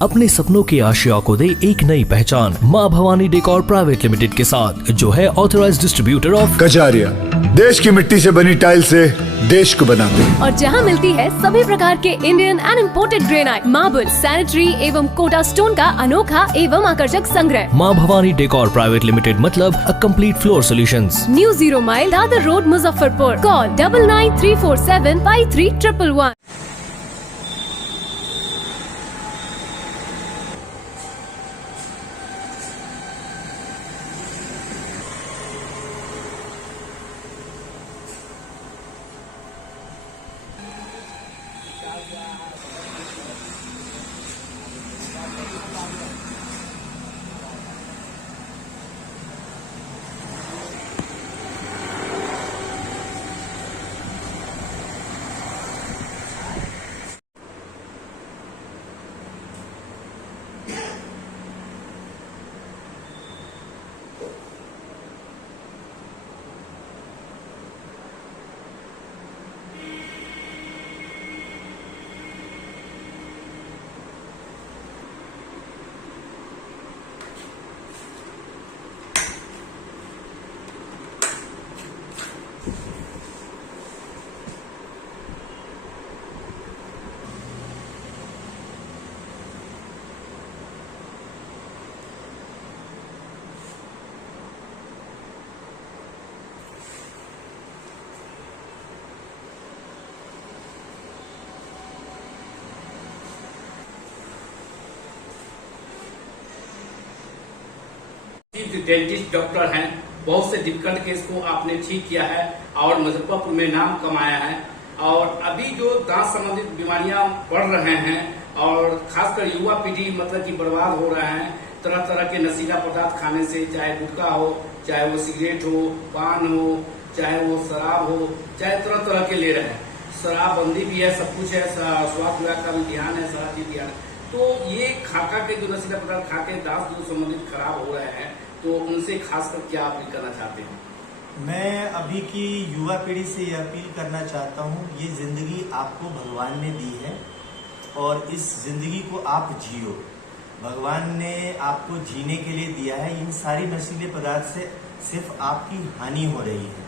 अपने सपनों की आशिया को दे एक नई पहचान माँ भवानी डेकोर प्राइवेट लिमिटेड के साथ, जो है ऑथराइज्ड डिस्ट्रीब्यूटर ऑफ कजारिया। देश की मिट्टी से बनी टाइल से देश को बनाते हैं। और जहाँ मिलती है सभी प्रकार के Indian and imported granite, marble, sanitary एवं कोटा स्टोन का अनोखा एवं आकर्षक संग्रह। माँ भवानी डेकोर प्राइवेट लिमिटेड मतलब a complete floor solutions. New 0 mile Dadar road, Muzaffarpur. Call 9934753111। Dentist doctor हैं, बहुत से डिफिकल्ट केस को आपने ठीक किया है और मुजफ्फरपुर में नाम कमाया है। और अभी जो दांत संबंधित बीमारियां बढ़ रहे हैं और खासकर युवा पीढ़ी मतलब कि बर्बाद हो रहा है तरह तरह के नशीला पदार्थ खाने से, चाहे गुटखा हो, चाहे वो सिगरेट हो, पान हो, चाहे वो शराब हो, चाहे तरह तरह के ले रहे हैं। शराबबंदी भी है, सब कुछ है, स्वास्थ्य विभाग का भी ध्यान है, सारा चीज ध्यान है। तो ये खाका के जो नशीला पदार्थ खा के दांत जो संबंधित खराब हो रहे हैं, तो उनसे खासकर क्या अपील करना चाहते हैं? मैं अभी की युवा पीढ़ी से ये अपील करना चाहता हूँ, ये जिंदगी आपको भगवान ने दी है और इस जिंदगी को आप जियो। भगवान ने आपको जीने के लिए दिया है। इन सारी नशीले पदार्थ से सिर्फ आपकी हानि हो रही है।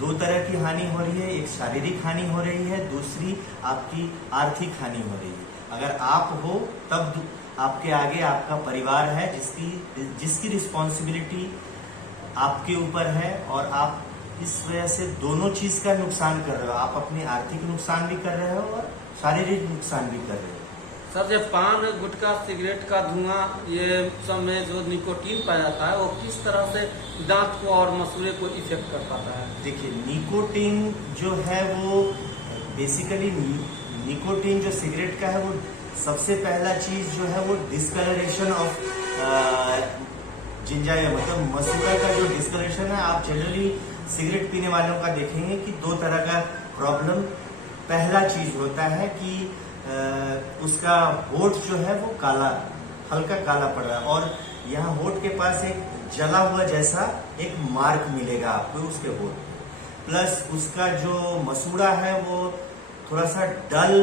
दो तरह की हानि हो रही है, एक शारीरिक हानि हो रही है, दूसरी आपकी आर्थिक हानि हो रही है। अगर आप हो तब आपके आगे आपका परिवार है, जिसकी रिस्पॉन्सिबिलिटी आपके ऊपर है और आप इस वजह से दोनों चीज का नुकसान कर रहे हो। आप अपने आर्थिक नुकसान भी कर रहे हो और शारीरिक नुकसान भी कर रहे हो। सर, जब पान, गुटखा, सिगरेट का धुआं, ये सब में जो निकोटीन पाया जाता है, वो किस तरह से दांत को और मसूड़े को इफेक्ट कर पाता है? देखिए, निकोटीन जो है वो बेसिकली निकोटीन जो सिगरेट का है, वो सबसे पहला चीज जो है वो डिस्कलरेशन ऑफ जिंजाया, मतलब मसूड़ा का जो डिस्कलरेशन है। आप जनरली सिगरेट पीने वालों का देखेंगे कि दो तरह का प्रॉब्लम। पहला चीज होता है कि उसका होठ जो है वो काला, हल्का काला पड़ रहा है और यहाँ होठ के पास एक जला हुआ जैसा एक मार्क मिलेगा आपको उसके होठ। प्लस उसका जो मसूड़ा है वो थोड़ा सा डल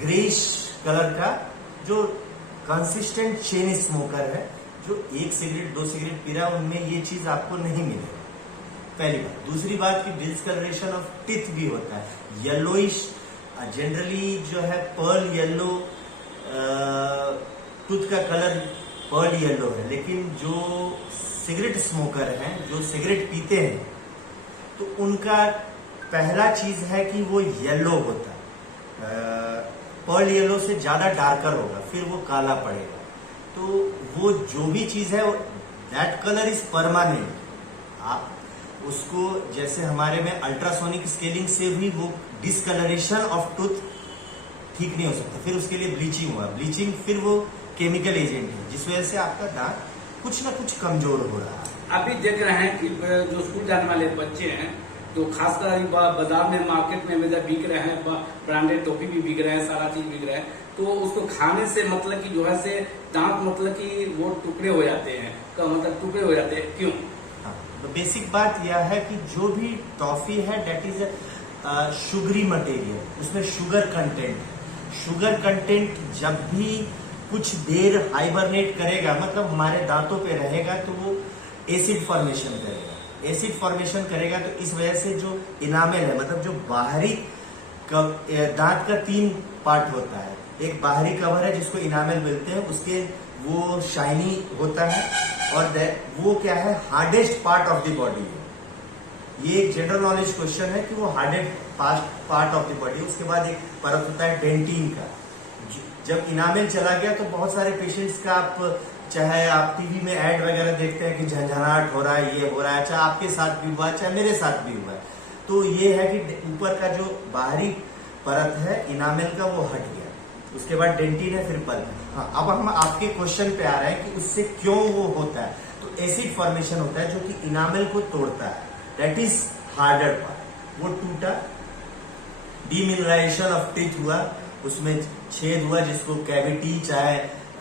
ग्रेइश कलर का, जो कंसिस्टेंट चेन स्मोकर है, जो एक सिगरेट दो सिगरेट पी रहा है, उनमें ये चीज आपको नहीं मिलेगा। पहली बात। दूसरी बात की डिस्कलरेशन ऑफ टिथ भी होता है, येलोइश, जनरली जो है पर्ल येलो, टूथ का कलर पर्ल येलो है। लेकिन जो सिगरेट स्मोकर हैं, जो सिगरेट पीते हैं, तो उनका पहला चीज है कि वो येलो होता है, पर्ल येलो से ज्यादा डार्कर होगा, फिर वो काला पड़ेगा। तो वो जो भी चीज है दैट कलर इज परमानेंट। आप उसको, जैसे हमारे में अल्ट्रासोनिक स्केलिंग से भी वो डिस्कलरेशन ऑफ टूथ ठीक नहीं हो सकता, फिर उसके लिए ब्लीचिंग हुआ, ब्लीचिंग फिर वो केमिकल एजेंट है, जिस वजह से आपका दांत कुछ ना कुछ कमजोर हो रहा है। अभी देख रहे हैं कि जो स्कूल जाने वाले बच्चे हैं, तो खासकर बाजार में, मार्केट में बिक रहे हैं, ब्रांडेड टॉफी भी बिक रहे हैं, सारा चीज बिक रहा है। तो उसको खाने से मतलब कि जो है से दांत मतलब कि वो टुकड़े हो जाते हैं, का मतलब टुकड़े हो जाते हैं, क्यों? तो बेसिक बात यह है कि जो भी टॉफी है डेट इज शुगरी मटेरियल, उसमें शुगर कंटेंट है। शुगर कंटेंट जब भी कुछ देर हाइबरनेट करेगा, मतलब हमारे दांतों पे रहेगा, तो वो एसिड फॉर्मेशन करेगा। एसिड फॉर्मेशन करेगा तो इस वजह से जो इनामेल है, मतलब जो बाहरी दांत का 3 पार्ट होता है। एक बाहरी कवर है जिसको इनामेल बोलते हैं, उसके वो शाइनी होता है, और वो क्या है, hardest part of the body है। ये एक जनरल नॉलेज क्वेश्चन है कि वो hardest part of the body. उसके बाद एक परत होता है डेंटिन का। जब इनामेल चला गया तो बहुत सारे पेशेंट्स का चाहे आप टीवी में ऐड वगैरह देखते हैं कि झंझनाहट हो रहा है, ये हो रहा है, चाहे आपके साथ भी हुआ, चाहे मेरे साथ भी हुआ। तो ये है कि ऊपर का जो बाहरी परत है इनामेल का वो हट गया, उसके बाद डेंटिन है, फिर पल्प। हाँ, अब हम आपके क्वेश्चन पे आ रहे हैं कि उससे क्यों वो होता है। तो एसिड फॉर्मेशन होता है जो कि इनामेल को तोड़ता है, दैट इज हार्डर पार्ट। वो टूटा, डीमिनरलाइजेशन ऑफ टीथ हुआ, उसमें छेद हुआ जिसको कैविटी, चाहे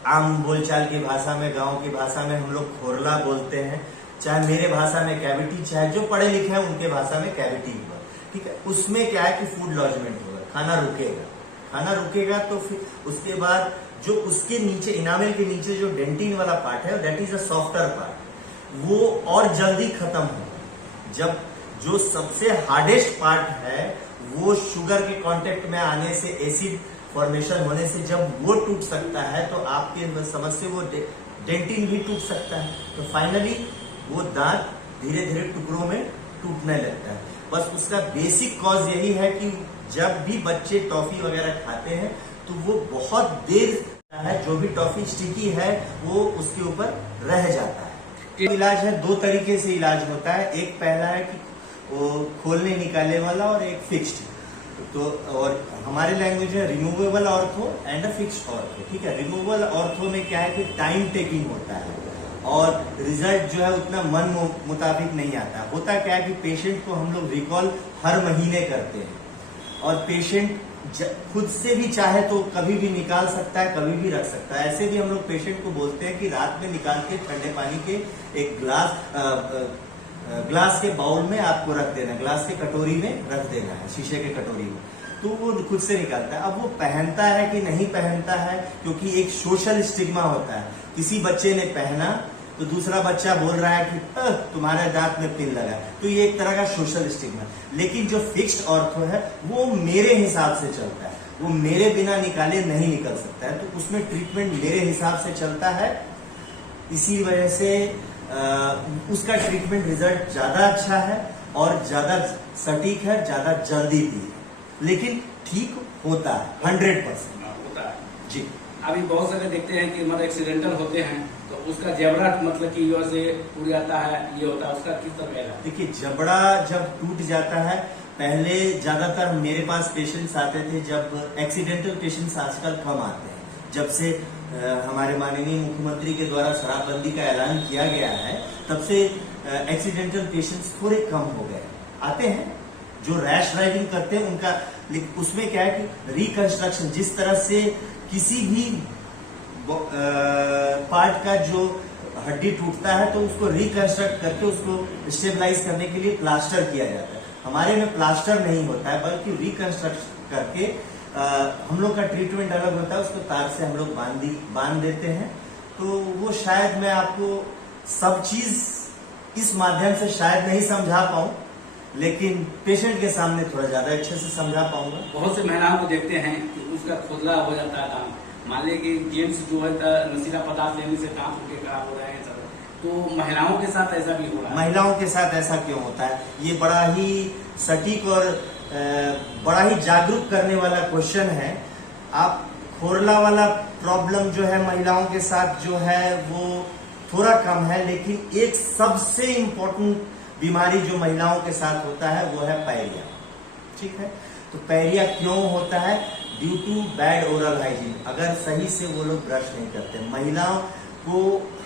आम बोलचाल की भाषा में, गांव की भाषा में हम लोग खोरला बोलते हैं, चाहे मेरे भाषा में कैविटी, चाहे जो पढ़े लिखे हैं उनके भाषा में कैविटी हुआ। ठीक है, उसमें क्या है कि फूड लॉजमेंट होगा, खाना रुकेगा। खाना रुकेगा तो फिर उसके बाद जो उसके नीचे इनामेल के नीचे जो डेंटिन वाला पार्ट है, that is a softer part, वो और जल्दी खत्म होगा। जब जो सबसे हार्डेस्ट पार्ट है वो शुगर के कांटेक्ट में आने से, एसिड फॉर्मेशन होने से जब वो टूट सकता है तो आपके समझ से वो डेंटिन भी टूट सकता है। तो फाइनली वो दांत धीरे धीरे टुकड़ों में टूटने लगता है। बस उसका बेसिक कॉज यही है कि जब भी बच्चे टॉफी वगैरह खाते हैं तो वो बहुत देर है, जो भी टॉफी स्टिकी है वो उसके ऊपर रह जाता है। इलाज है, 2 तरीके से इलाज होता है। एक पहला है कि वो खोलने निकालने वाला, और एक फिक्स्ड। तो और हमारे लैंग्वेज में removable ortho and fixed ortho. ठीक है, रिमूवेबल ऑर्थो में क्या है कि टाइम टेकिंग होता है और रिजल्ट जो है उतना मन मुताबिक नहीं आता। होता क्या है कि पेशेंट को हम लोग रिकॉल हर महीने करते हैं, और पेशेंट खुद से भी चाहे तो कभी भी निकाल सकता है, कभी भी रख सकता है। ऐसे भी हम लोग पेशेंट को बोलते हैं कि रात में निकाल के ठंडे पानी के एक ग्लास के बाउल में आपको रख देना, ग्लास के कटोरी में रख देना है, शीशे के कटोरी में, तो वो खुद से निकालता है। अब वो पहनता है कि नहीं पहनता है, क्योंकि एक सोशल स्टिग्मा होता है। किसी बच्चे ने पहना तो दूसरा बच्चा बोल रहा है कि तुम्हारे दांत में पिन लगा, तो ये एक तरह का सोशल स्टिग्मा। लेकिन जो फिक्स्ड ऑर्थो है वो मेरे हिसाब से चलता है, वो मेरे बिना निकाले नहीं निकल सकता है, तो उसमें ट्रीटमेंट मेरे हिसाब से चलता है। इसी वजह से उसका ट्रीटमेंट रिजल्ट ज्यादा अच्छा है और ज्यादा सटीक है, ज्यादा जल्दी भी है, लेकिन ठीक होता है 100% होता है जी। अभी बहुत सारे देखते हैं कि मतलब एक्सीडेंटल होते हैं तो उसका जबड़ा मतलब कि वजह से टूट जाता है, ये होता है, उसका किस तरह है? देखिए, जबड़ा जब टूट जाता है, पहले ज्यादातर मेरे पास पेशेंट्स आते थे, जब एक्सीडेंटल पेशेंट्स आजकल कम आते हैं, जब से हमारे माननीय मुख्यमंत्री के द्वारा शराबबंदी का ऐलान किया गया है, तब से एक्सीडेंटल पेशेंट्स थोड़े कम हो गए। आते हैं जो रैश ड्राइविंग करते हैं उनका, उसमें क्या है कि रिकंस्ट्रक्शन, जिस तरह से किसी भी पार्ट का जो हड्डी टूटता है तो उसको रिकंस्ट्रक्ट करके उसको स्टेबलाइज करने के लिए प्लास्टर किया जाता है। हमारे में प्लास्टर नहीं होता है, बल्कि रिकंस्ट्रक्ट करके हम लोग का ट्रीटमेंट अलग होता है, उसको तार से हम लोग बांध देते हैं। तो वो शायद मैं आपको सब चीज इस माध्यम से शायद नहीं समझा पाऊं, लेकिन पेशेंट के सामने थोड़ा ज्यादा अच्छे से समझा पाऊंगा। बहुत से महिलाओं को देखते हैं कि उसका खोदला हो जाता है दांत, मान लीजिए कि जेंट्स जो है नशीला पदार्थ लेने से दांत उनके खराब हो रहे हैं, तो महिलाओं के साथ ऐसा भी हो रहा है। महिलाओं के साथ ऐसा क्यों होता है? ये बड़ा ही सटीक और बड़ा ही जागरूक करने वाला क्वेश्चन है। आप खोरला वाला प्रॉब्लम जो है महिलाओं के साथ जो है वो थोड़ा कम है, लेकिन एक सबसे इम्पोर्टेंट बीमारी जो महिलाओं के साथ होता है वो है पायरिया। ठीक है, तो पायरिया क्यों होता है? Due to bad oral hygiene. अगर सही से वो लोग ब्रश नहीं करते, महिलाओं को,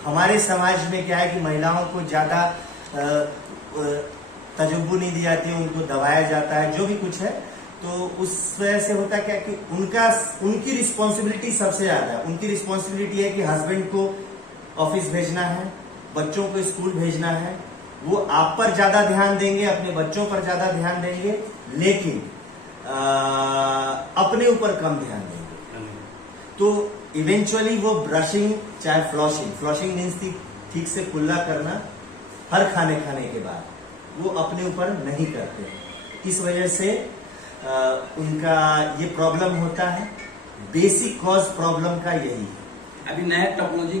हमारे समाज में क्या है कि महिलाओं को ज्यादा तजुर्बा नहीं दी जाती है, उनको दबाया जाता है, जो भी कुछ है। तो उस वजह से होता क्या कि उनकी रिस्पॉन्सिबिलिटी सबसे ज्यादा है। उनकी रिस्पॉन्सिबिलिटी है कि हस्बैंड को ऑफिस भेजना है, बच्चों को स्कूल भेजना है, वो आप पर ज्यादा ध्यान देंगे, अपने बच्चों पर ज्यादा ध्यान देंगे, लेकिन अपने ऊपर कम ध्यान देंगे। तो इवेंचुअली वो ब्रशिंग चाहे फ्लॉशिंग मीन्स ठीक से कुल्ला करना हर खाने के बाद वो अपने ऊपर नहीं करते। इस वजह से उनका ये प्रॉब्लम होता है। बेसिक कॉज प्रॉब्लम का यही है। अभी नया टेक्नोलॉजी